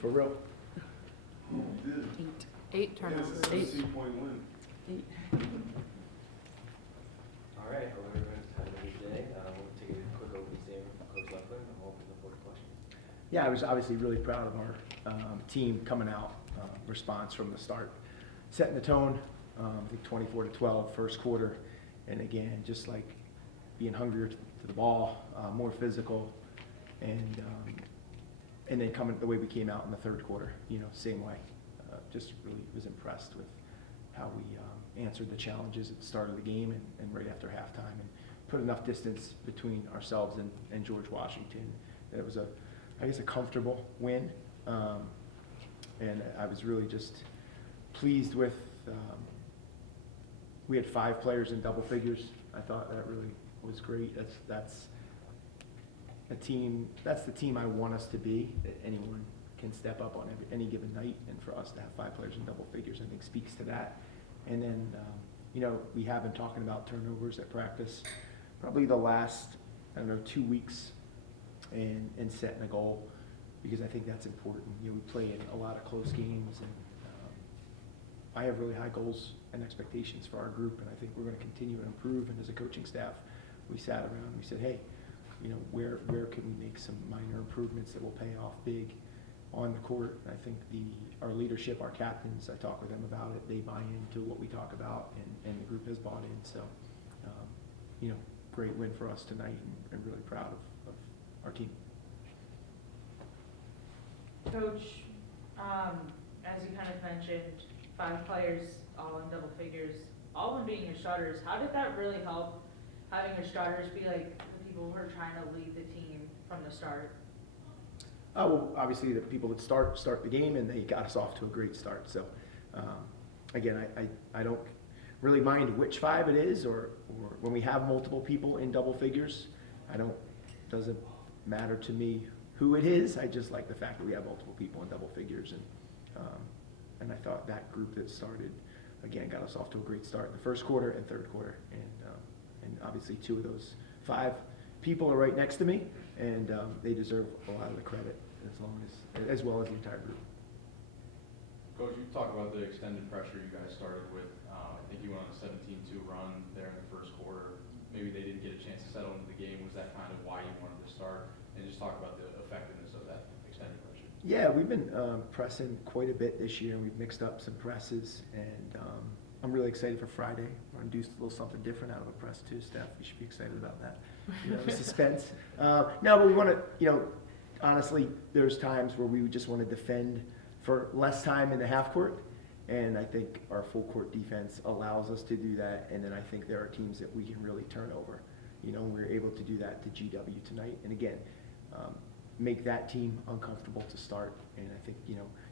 For real. Eight turnovers. It's a 17-point win. All right, I hope everyone's having a good day. We'll take a quick opening statement from Coach Leffler, and we'll open the floor to questions. Yeah, I was obviously really proud of our team coming out, response from the start, setting the tone. I think 24-12 first quarter, and again, just like being hungrier to the ball, more physical, and then coming the way we came out in the third quarter, same way. Just really was impressed with how we answered the challenges at the start of the game and right after halftime, and put enough distance between ourselves and George Washington that it was a comfortable win, and I was really just pleased with. We had 5 players in double figures. I thought that really was great. That's a team. That's the team I want us to be. That anyone can step up on any given night, and for us to have 5 players in double figures, I think speaks to that. And then, we have been talking about turnovers at practice, probably the last 2 weeks, and setting a goal, because I think that's important. We play in a lot of close games, and I have really high goals and expectations for our group, and I think we're going to continue to improve. And as a coaching staff, we sat around and we said, hey, where can we make some minor improvements that will pay off big on the court? And I think our leadership, our captains, I talk with them about it. They buy into what we talk about, and the group has bought in. So, great win for us tonight, and really proud of our team. Coach, as you kind of mentioned, 5 players all in double figures, all of them being your starters. How did that really help, having your starters be like the people who are trying to lead the team from the start? Well, obviously the people that start the game, and they got us off to a great start. So, again, I don't really mind which 5 it is, or when we have multiple people in double figures, doesn't matter to me who it is. I just like the fact that we have multiple people in double figures, and I thought that group that started, again, got us off to a great start in the first quarter and third quarter, and obviously 2 of those 5 people are right next to me, and they deserve a lot of the credit, as well as the entire group. Coach, you talk about the extended pressure you guys started with. I think you went on a 17-2 run there in the first quarter. Maybe they didn't get a chance to settle into the game. Was that kind of why you wanted to start? And just talk about the effectiveness of that extended pressure. Yeah, we've been pressing quite a bit this year. We've mixed up some presses, and I'm really excited for Friday. We're going to do a little something different out of a press too, Steph. You should be excited about that. The suspense. No, but we want to, honestly, there's times where we just want to defend for less time in the half court, and I think our full court defense allows us to do that. And then I think there are teams that we can really turn over. We're able to do that to GW tonight, and again, make that team uncomfortable to start. And I think,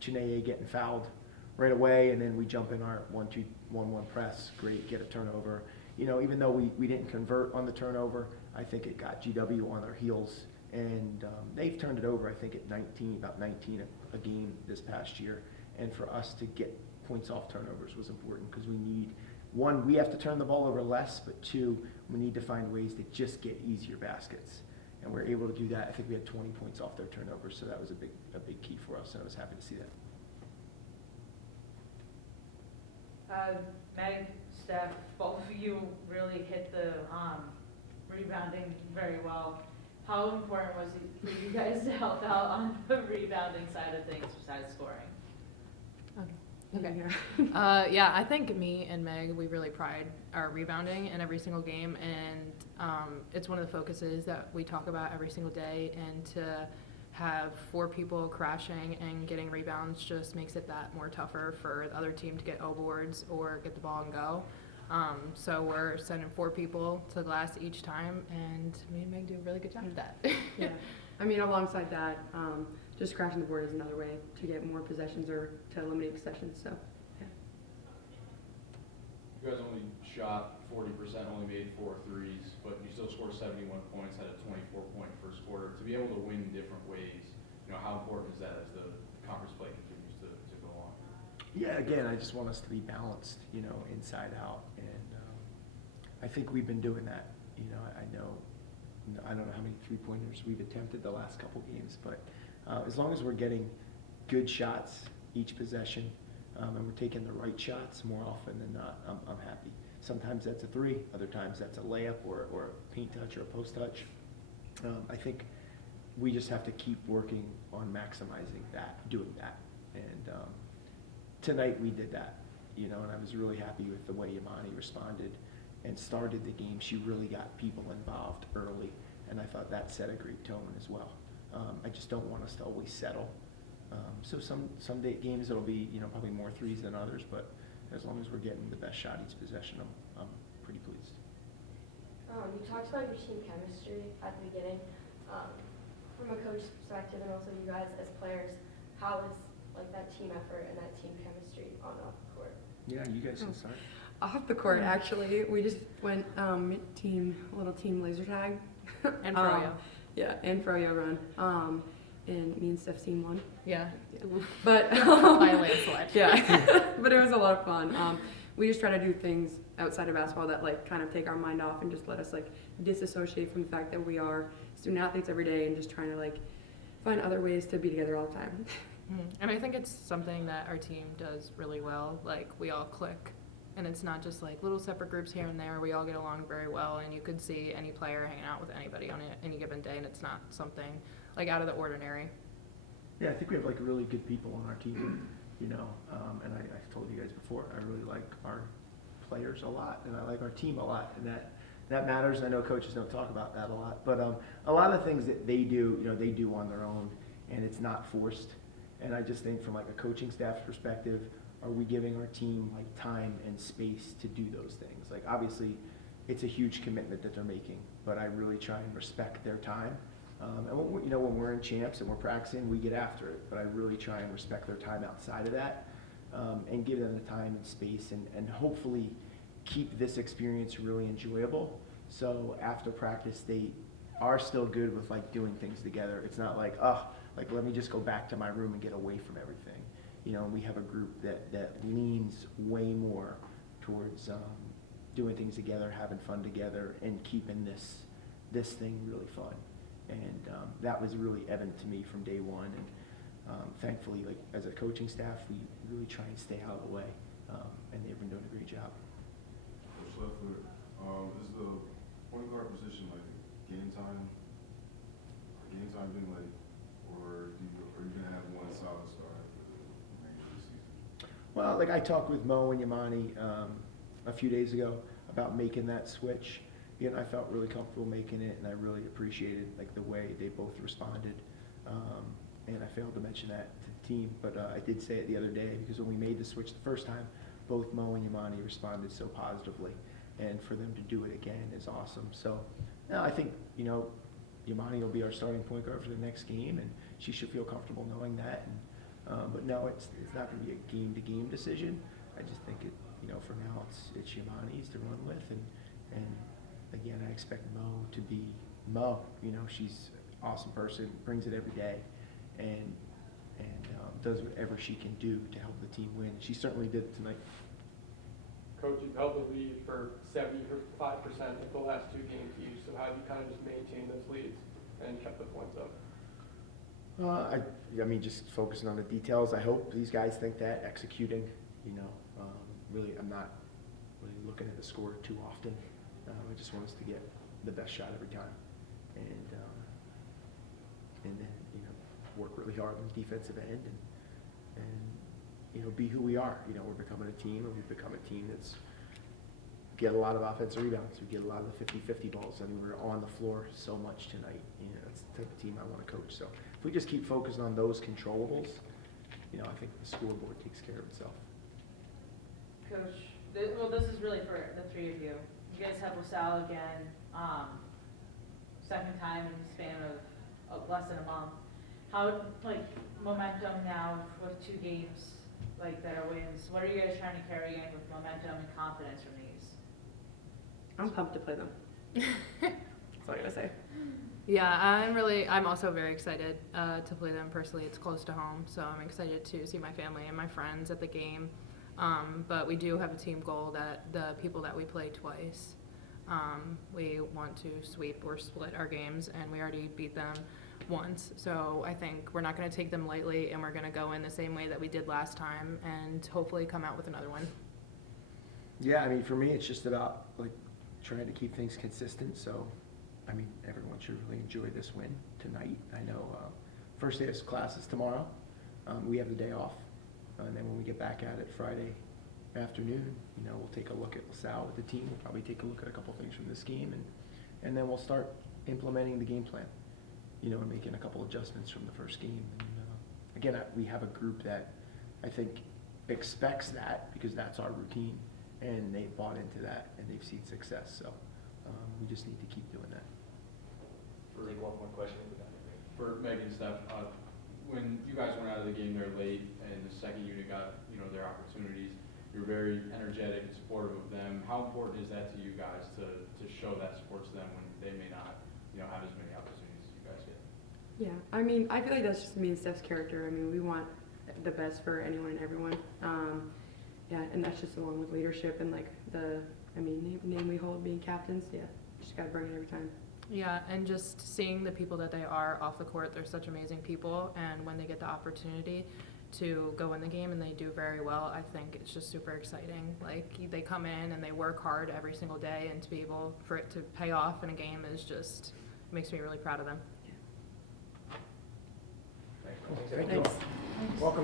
Chineye getting fouled right away, and then we jump in our 1-2-1-1 press. Great, get a turnover. Even though we didn't convert on the turnover, I think it got GW on their heels, and they've turned it over, I think, at about 19 a game this past year. And for us to get points off turnovers was important, because we need, 1, we have to turn the ball over less, but 2, we need to find ways to just get easier baskets. And we're able to do that. I think we had 20 points off their turnovers, so that was a big key for us, and I was happy to see that. Meg, Steph, both of you really hit the rebounding very well. How important was it for you guys to help out on the rebounding side of things besides scoring? Okay. Yeah, I think me and Meg, we really pride our rebounding in every single game, and it's one of the focuses that we talk about every single day. And to have 4 people crashing and getting rebounds just makes it that more tougher for the other team to get O boards or get the ball and go. So we're sending 4 people to the glass each time, and me and Meg do a really good job of that. Yeah, I mean, alongside that, just crashing the board is another way to get more possessions or to eliminate possessions. So, yeah. You guys only shot 40%, only made 4 threes, but you still scored 71 points, had a 24-point first quarter. To be able to win different ways, how important is that as the conference play continues to go on? Yeah, again, I just want us to be balanced, inside out, and I think we've been doing that. I don't know how many 3-pointers we've attempted the last couple games, but as long as we're getting good shots each possession, and we're taking the right shots more often than not, I'm happy. Sometimes that's a 3, other times that's a layup or a paint touch or a post touch. I think we just have to keep working on maximizing that, doing that. And tonight we did that, you know, and I was really happy with the way Yamani responded and started the game. She really got people involved early, and I thought that set a great tone as well. I just don't want us to always settle. So some games it'll be, you know, probably more 3s than others, but as long as we're getting the best shot each possession, I'm pretty pleased. You talked about your team chemistry at the beginning. From a coach's perspective and also you guys as players, how is like that team effort and that team chemistry on and off the court? Yeah, you guys can start. Off the court, actually, we just went little team laser tag. And froyo. Yeah, and froyo run. And me and Steph team won. Yeah. But By a landslide. yeah, but it was a lot of fun. We just try to do things outside of basketball that like kind of take our mind off and just let us like disassociate from the fact that we are student athletes every day and just trying to like find other ways to be together all the time. And I think it's something that our team does really well. Like, we all click, and it's not just like little separate groups here and there. We all get along very well, and you could see any player hanging out with anybody on any given day, and it's not something like out of the ordinary. Yeah, I think we have like really good people on our team, you know, and I've told you guys before, I really like our players a lot, and I like our team a lot, and that matters. I know coaches don't talk about that a lot, but a lot of things that they do, you know, they do on their own, and it's not forced. And I just think from like a coaching staff perspective, are we giving our team like time and space to do those things? Like, obviously, it's a huge commitment that they're making, but I really try and respect their time. And when, you know, when we're in champs and we're practicing, we get after it, but I really try and respect their time outside of that, and give them the time and space, and hopefully keep this experience really enjoyable. So after practice, they are still good with like doing things together. It's not like, like let me just go back to my room and get away from everything. You know, we have a group that leans way more towards doing things together, having fun together, and keeping this thing really fun. And that was really evident to me from day one. And thankfully, like as a coaching staff, we really try and stay out of the way, and they've been doing a great job. Coach Leffler, is the point guard position like game time being like, or are you gonna have one solid star for the remainder of the season? Well, like I talked with Mo and Yamani a few days ago about making that switch. You know, I felt really comfortable making it, and I really appreciated like the way they both responded. And I failed to mention that to the team, but I did say it the other day, because when we made the switch the first time, both Mo and Yamani responded so positively, and for them to do it again is awesome. So, no, I think, you know, Yamani will be our starting point guard for the next game, and she should feel comfortable knowing that. And, but no, it's not going to be a game-to-game decision. I just think it, you know, for now it's Yamani's to run with, and again, I expect Mo to be Mo. You know, she's an awesome person, brings it every day, and does whatever she can do to help the team win. She certainly did it tonight. Coach, you've held the lead for 75% of the last 2 games used, so how have you kind of just maintained those leads and kept the points up? I mean, just focusing on the details. I hope these guys think that, executing, you know, really, I'm not really looking at the score too often. I just want us to get the best shot every time, and then, you know, work really hard on the defensive end, and you know, be who we are. You know, we're becoming a team, and we've become a team that's get a lot of offensive rebounds. We get a lot of the 50-50 balls. I mean, we're on the floor so much tonight. You know, it's the type of team I want to coach. So if we just keep focusing on those controllables, you know, I think the scoreboard takes care of itself. Coach, this is really for the 3 of you. You guys have LaSalle again, second time in the span of less than a month. How, like, momentum now with 2 games, like, that are wins? What are you guys trying to carry in with momentum and confidence from these? I'm pumped to play them. That's all I gotta say. Yeah, I'm also very excited to play them personally. It's close to home, so I'm excited to see my family and my friends at the game. But we do have a team goal that the people that we play twice, we want to sweep or split our games, and we already beat them once. So I think we're not going to take them lightly, and we're going to go in the same way that we did last time and hopefully come out with another one. Yeah, I mean, for me, it's just about like trying to keep things consistent. So, I mean, everyone should really enjoy this win tonight. I know first day of class is tomorrow. We have the day off, and then when we get back at it Friday afternoon, you know, we'll take a look at LaSalle with the team. We'll probably take a look at a couple things from this game, and then we'll start implementing the game plan. You know, and making a couple adjustments from the first game. And again, we have a group that I think expects that because that's our routine. And they've bought into that, and they've seen success. So we just need to keep doing that. We'll take one more question. For Megan and Steph, when you guys went out of the game there late and the second unit got, you know, their opportunities, you were very energetic and supportive of them. How important is that to you guys to show that support to them when they may not, you know, have as many opportunities as you guys get? Yeah, I mean, I feel like that's just me and Steph's character. I mean, we want the best for anyone and everyone. Yeah, and that's just along with leadership and like name we hold, being captains. Yeah, just gotta bring it every time. Yeah, and just seeing the people that they are off the court, they're such amazing people, and when they get the opportunity to go in the game and they do very well, I think it's just super exciting. Like, they come in and they work hard every single day, and to be able for it to pay off in a game is just, makes me really proud of them. Thanks. Thank you. Welcome back.